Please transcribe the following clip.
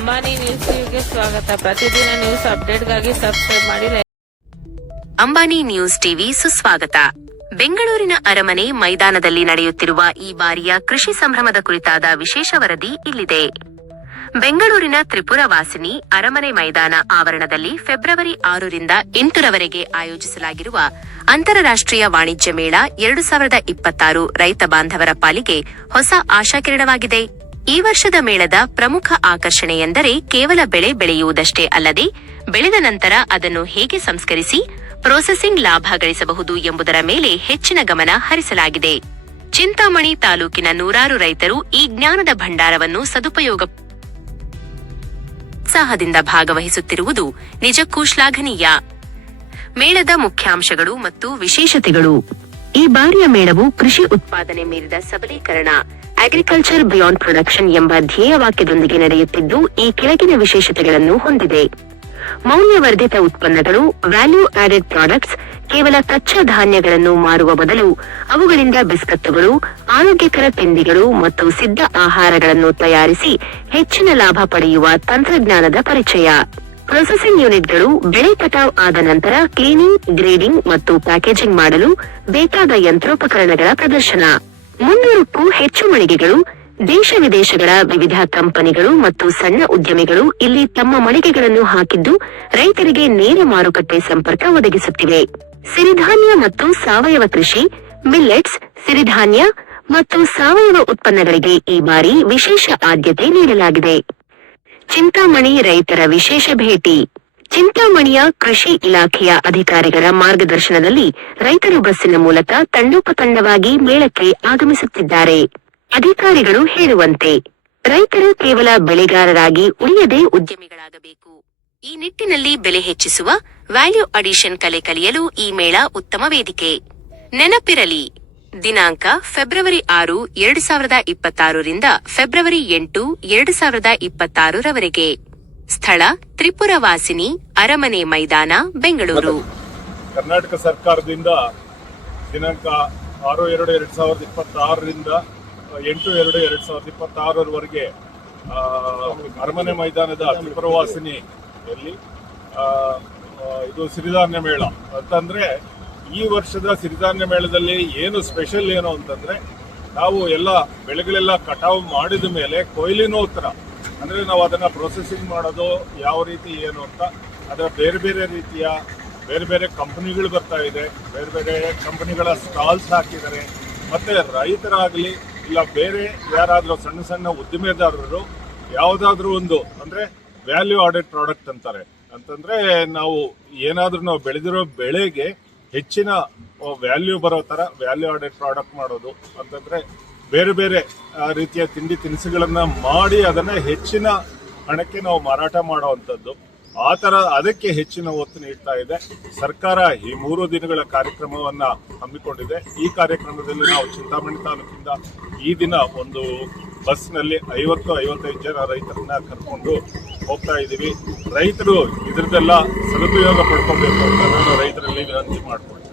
ಅಂಬಾನಿ ನ್ಯೂಸ್ಗೆ ಸ್ವಾಗತ. ಪ್ರತಿದಿನ ನ್ಯೂಸ್ ಅಪ್ಡೇಟ್ಗಾಗಿ ಸಬ್ಸ್ಕ್ರೈಬ್ ಮಾಡಿ ಅಂಬಾನಿ ನ್ಯೂಸ್ ಟಿವಿ ಸುಸ್ವಾಗತ. ಬೆಂಗಳೂರಿನ ಅರಮನೆ ಮೈದಾನದಲ್ಲಿ ನಡೆಯುತ್ತಿರುವ ಈ ಬಾರಿಯ ಕೃಷಿ ಸಂಭ್ರಮದ ಕುರಿತಾದ ವಿಶೇಷ ವರದಿ ಇಲ್ಲಿದೆ. ಬೆಂಗಳೂರಿನ ತ್ರಿಪುರ ವಾಸಿನಿ ಅರಮನೆ ಮೈದಾನ ಆವರಣದಲ್ಲಿ ಫೆಬ್ರವರಿ ಆರರಿಂದ ಎಂಟರವರೆಗೆ ಆಯೋಜಿಸಲಾಗಿರುವ ಅಂತಾರಾಷ್ಟ್ರೀಯ ವಾಣಿಜ್ಯ ಮೇಳ ಎರಡು ಸಾವಿರದ ಇಪ್ಪತ್ತಾರು ರೈತ ಬಾಂಧವರ ಪಾಲಿಗೆ ಹೊಸ ಆಶಾಕಿರಣವಾಗಿದೆ. ಈ ವರ್ಷದ ಮೇಳದ ಪ್ರಮುಖ ಆಕರ್ಷಣೆ ಎಂದರೆ ಕೇವಲ ಬೆಳೆ ಬೆಳೆಯುವುದಷ್ಟೇ ಅಲ್ಲದೆ ಬೆಳೆದ ನಂತರ ಅದನ್ನು ಹೇಗೆ ಸಂಸ್ಕರಿಸಿ ಪ್ರೊಸೆಸಿಂಗ್ ಲಾಭ ಗಳಿಸಬಹುದು ಎಂಬುದರ ಮೇಲೆ ಹೆಚ್ಚಿನ ಗಮನ ಹರಿಸಲಾಗಿದೆ. ಚಿಂತಾಮಣಿ ತಾಲೂಕಿನ ನೂರಾರು ರೈತರು ಈ ಜ್ಞಾನದ ಭಂಡಾರವನ್ನು ಸದುಪಯೋಗ ಉತ್ಸಾಹದಿಂದ ಭಾಗವಹಿಸುತ್ತಿರುವುದು ನಿಜಕ್ಕೂ ಶ್ಲಾಘನೀಯ. ಮೇಳದ ಮುಖ್ಯಾಂಶಗಳು ಮತ್ತು ವಿಶೇಷತೆಗಳು. ಈ ಬಾರಿಯ ಮೇಳವು ಕೃಷಿ ಉತ್ಪಾದನೆ ಮೀರಿದ ಸಬಲೀಕರಣ. ಅಗ್ರಿಕಲ್ಚರ್ ಬಿಯಾಂಡ್ ಪ್ರೊಡಕ್ಷನ್ ಎಂಬ ಧ್ಯೇಯ ವಾಕ್ಯದೊಂದಿಗೆ ನಡೆಯುತ್ತಿದ್ದು, ಈ ಕೆಳಗಿನ ವಿಶೇಷತೆಗಳನ್ನು ಹೊಂದಿದೆ. ಮೌಲ್ಯವರ್ಧಿತ ಉತ್ಪನ್ನಗಳು ವ್ಯಾಲ್ಯೂ ಆಡೆಡ್ ಪ್ರಾಡಕ್ಟ್ಸ್ ಕೇವಲ ಕಚ್ಚಾ ಧಾನ್ಯಗಳನ್ನು ಮಾರುವ ಬದಲು ಅವುಗಳಿಂದ ಬಿಸ್ಕತ್ತುಗಳು, ಆರೋಗ್ಯಕರ ತಿಂಡಿಗಳು ಮತ್ತು ಸಿದ್ಧ ಆಹಾರಗಳನ್ನು ತಯಾರಿಸಿ ಹೆಚ್ಚಿನ ಲಾಭ ಪಡೆಯುವ ತಂತ್ರಜ್ಞಾನದ ಪರಿಚಯ. ಪ್ರೊಸೆಸಿಂಗ್ ಯೂನಿಟ್ಗಳು ಬೆಳೆ ಕಟಾವ್ ಆದ ನಂತರ ಕ್ಲೀನಿಂಗ್ ಗ್ರೇಡಿಂಗ್ ಮತ್ತು ಪ್ಯಾಕೇಜಿಂಗ್ ಮಾಡಲು ಬೇಕಾದ ಯಂತ್ರೋಪಕರಣಗಳ ಪ್ರದರ್ಶನ. ಮುನ್ನೂರಕ್ಕೂ ಹೆಚ್ಚು ಮಳಿಗೆಗಳು, ದೇಶ ವಿದೇಶಗಳ ವಿವಿಧ ಕಂಪನಿಗಳು ಮತ್ತು ಸಣ್ಣ ಉದ್ಯಮಿಗಳು ಇಲ್ಲಿ ತಮ್ಮ ಮಳಿಗೆಗಳನ್ನು ಹಾಕಿದ್ದು ರೈತರಿಗೆ ನೇರ ಮಾರುಕಟ್ಟೆ ಸಂಪರ್ಕ ಒದಗಿಸುತ್ತಿವೆ. ಸಿರಿಧಾನ್ಯ ಮತ್ತು ಸಾವಯವ ಕೃಷಿ ಮಿಲ್ಲೆಟ್ಸ್ ಸಿರಿಧಾನ್ಯ ಮತ್ತು ಸಾವಯವ ಉತ್ಪನ್ನಗಳಿಗೆ ಈ ಬಾರಿ ವಿಶೇಷ ಆದ್ಯತೆ ನೀಡಲಾಗಿದೆ. ಚಿಂತಾಮಣಿ ರೈತರ ವಿಶೇಷ ಭೇಟಿ. ಚಿಂತಾಮಣಿಯ ಕೃಷಿ ಇಲಾಖೆಯ ಅಧಿಕಾರಿಗಳ ಮಾರ್ಗದರ್ಶನದಲ್ಲಿ ರೈತರು ಬಸ್ಸಿನ ಮೂಲಕ ತಂಡೋಪತಂಡವಾಗಿ ಮೇಳಕ್ಕೆ ಆಗಮಿಸುತ್ತಿದ್ದಾರೆ. ಅಧಿಕಾರಿಗಳು ಹೇಳುವಂತೆ, ರೈತರು ಕೇವಲ ಬೆಳೆಗಾರರಾಗಿ ಉಳಿಯದೆ ಉದ್ಯಮಿಗಳಾಗಬೇಕು. ಈ ನಿಟ್ಟಿನಲ್ಲಿ ಬೆಲೆ ಹೆಚ್ಚಿಸುವ, ವ್ಯಾಲ್ಯೂ ಅಡಿಷನ್ ಕಲೆ ಕಲಿಯಲು ಈ ಮೇಳ ಉತ್ತಮ ವೇದಿಕೆ. ನೆನಪಿರಲಿ, ದಿನಾಂಕ ಫೆಬ್ರವರಿ ಆರು, ಎರಡು ಸಾವಿರದ ಇಪ್ಪತ್ತಾರರಿಂದ ಫೆಬ್ರವರಿ ಎಂಟು, ಎರಡು ಸಾವಿರದ ಇಪ್ಪತ್ತಾರರವರೆಗೆ. ಸ್ಥಳ ತ್ರಿಪುರ ವಾಸಿನಿ ಅರಮನೆ ಮೈದಾನ ಬೆಂಗಳೂರು. ಕರ್ನಾಟಕ ಸರ್ಕಾರದಿಂದ ದಿನಾಂಕ ಆರು ಎರಡು ಎರಡು ಸಾವಿರದ ಇಪ್ಪತ್ತಾರರಿಂದ ಎಂಟು ಎರಡು ಎರಡು ಸಾವಿರದ ಇಪ್ಪತ್ತಾರರವರೆಗೆ ಅರಮನೆ ಮೈದಾನದ ತ್ರಿಪುರವಾಸಿನಿಯಲ್ಲಿ ಇದು ಸಿರಿಧಾನ್ಯ ಮೇಳ. ಅಂತಂದ್ರೆ ಈ ವರ್ಷದ ಸಿರಿಧಾನ್ಯ ಮೇಳದಲ್ಲಿ ಏನು ಸ್ಪೆಷಲ್ ಏನು ಅಂತಂದ್ರೆ, ನಾವು ಎಲ್ಲ ಬೆಳೆಗಳೆಲ್ಲ ಕಟಾವು ಮಾಡಿದ ಮೇಲೆ ಕೊಯ್ಲಿನೋತ್ತರ ಅಂದ್ರೆ ನಾವು ಅದನ್ನ ಪ್ರೊಸೆಸಿಂಗ್ ಮಾಡೋದು ಯಾವ ರೀತಿ ಏನು ಅಂತ, ಅದರ ಬೇರೆ ಬೇರೆ ರೀತಿಯ ಬೇರೆ ಬೇರೆ ಕಂಪನಿಗಳು ಬರ್ತಾ ಇದೆ, ಬೇರೆ ಬೇರೆ ಕಂಪನಿಗಳ ಸ್ಟಾಲ್ಸ್ ಹಾಕಿದ್ದಾರೆ. ಮತ್ತೆ ರೈತರಾಗಲಿ ಇಲ್ಲ ಬೇರೆ ಯಾರಾದರೂ ಸಣ್ಣ ಸಣ್ಣ ಉದ್ದಿಮೆದಾರರು ಯಾವುದಾದ್ರೂ ಒಂದು ಅಂದ್ರೆ ವ್ಯಾಲ್ಯೂ ಆಡೆಡ್ ಪ್ರಾಡಕ್ಟ್ ಅಂತಾರೆ. ಅಂತಂದ್ರೆ ನಾವು ಏನಾದ್ರೂ ನಾವು ಬೆಳೆದಿರೋ ಬೆಳೆಗೆ ಹೆಚ್ಚಿನ ವ್ಯಾಲ್ಯೂ ಬರೋ ಥರ ವ್ಯಾಲ್ಯೂ ಆಡೆಡ್ ಪ್ರಾಡಕ್ಟ್ ಮಾಡೋದು. ಅಂತಂದ್ರೆ ಬೇರೆ ಬೇರೆ ರೀತಿಯ ತಿಂಡಿ ತಿನಿಸುಗಳನ್ನು ಮಾಡಿ ಅದನ್ನ ಹೆಚ್ಚಿನ ಹಣಕ್ಕೆ ನಾವು ಮಾರಾಟ ಮಾಡುವಂಥದ್ದು. ಆ ಥರ ಅದಕ್ಕೆ ಹೆಚ್ಚಿನ ಒತ್ತು ನೀಡ್ತಾ ಇದೆ. ಸರ್ಕಾರ ಈ ಮೂರು ದಿನಗಳ ಕಾರ್ಯಕ್ರಮವನ್ನ ಹಮ್ಮಿಕೊಂಡಿದೆ. ಈ ಕಾರ್ಯಕ್ರಮದಲ್ಲಿ ನಾವು ಚಿಂತಾಮಣಿ ತಾಲೂಕಿಂದ ಈ ದಿನ ಒಂದು ಬಸ್ನಲ್ಲಿ ಐವತ್ತು, ಐವತ್ತೈದು ಜನ ರೈತರನ್ನ ಕರ್ಕೊಂಡು ಹೋಗ್ತಾ ಇದ್ದೀವಿ. ರೈತರು ಇದರದ್ದೆಲ್ಲ ಸದುಪಯೋಗ ಪಡ್ಕೋಬೇಕು ಅಂತ ನಾನು ರೈತರಲ್ಲಿ ವಿನಂತಿ ಮಾಡ್ತೀನಿ